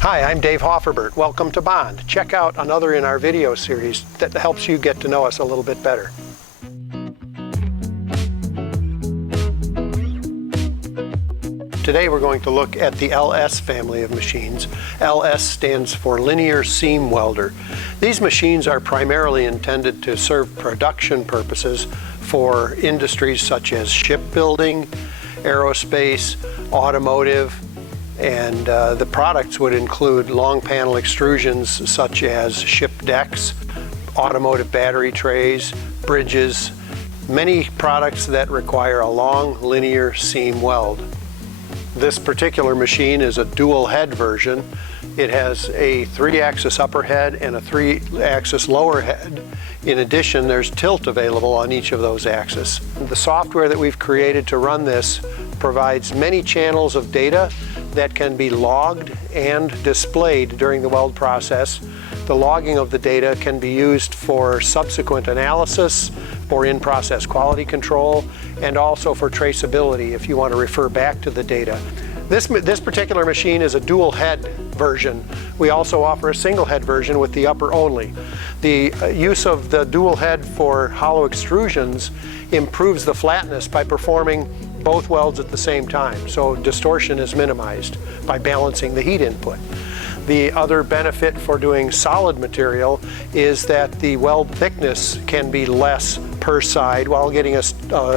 Hi, I'm Dave Hofferbert. Welcome to Bond. Check out another in our video series that helps you get to know us a little bit better. Today we're going to look at the LS family of machines. LS stands for Linear Seam Welder. These machines are primarily intended to serve production purposes for industries such as shipbuilding, aerospace, automotive, and the products would include long panel extrusions such as ship decks, automotive battery trays, bridges, many products that require a long linear seam weld. This particular machine is a dual head version. It has a 3-axis upper head and a 3-axis lower head. In addition, there's tilt available on each of those axes. The software that we've created to run this provides many channels of data that can be logged and displayed during the weld process. The logging of the data can be used for subsequent analysis, for in-process quality control, and also for traceability if you want to refer back to the data. This particular machine is a dual head version. We also offer a single head version with the upper only. The use of the dual head for hollow extrusions improves the flatness by performing both welds at the same time, so distortion is minimized by balancing the heat input. The other benefit for doing solid material is that the weld thickness can be less per side while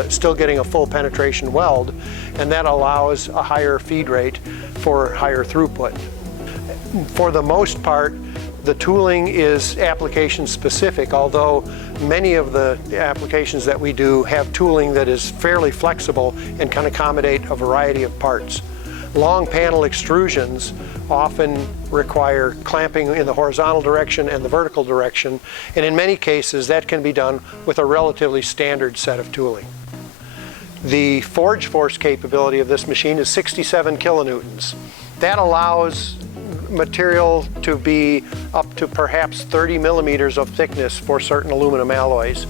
still getting a full penetration weld, and that allows a higher feed rate for higher throughput. For the most part, the tooling is application specific, although many of the applications that we do have tooling that is fairly flexible and can accommodate a variety of parts. Long panel extrusions often require clamping in the horizontal direction and the vertical direction, and in many cases that can be done with a relatively standard set of tooling. The forge force capability of this machine is 67 kilonewtons. That allows material to be up to perhaps 30 millimeters of thickness for certain aluminum alloys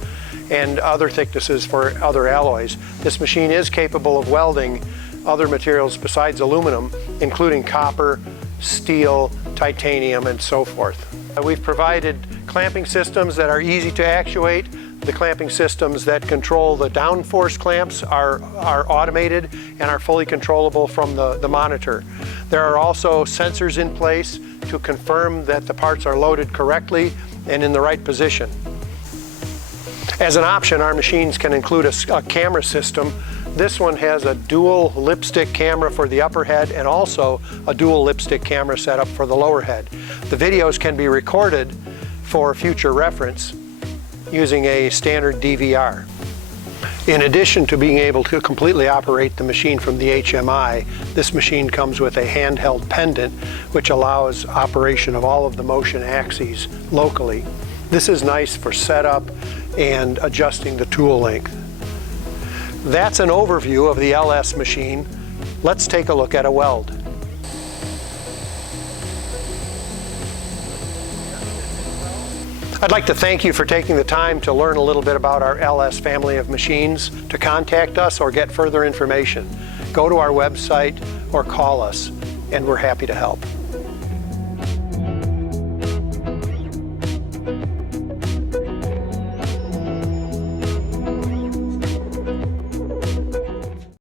and other thicknesses for other alloys. This machine is capable of welding other materials besides aluminum, including copper, steel, titanium, and so forth. We've provided clamping systems that are easy to actuate. The clamping systems that control the downforce clamps are automated and are fully controllable from the monitor. There are also sensors in place to confirm that the parts are loaded correctly and in the right position. As an option, our machines can include a camera system. This one has a dual lipstick camera for the upper head and also a dual lipstick camera setup for the lower head. The videos can be recorded for future reference using a standard DVR. In addition to being able to completely operate the machine from the HMI, this machine comes with a handheld pendant which allows operation of all of the motion axes locally. This is nice for setup and adjusting the tool length. That's an overview of the LS machine. Let's take a look at a weld. I'd like to thank you for taking the time to learn a little bit about our LS family of machines. To contact us or get further information, go to our website or call us, and we're happy to help.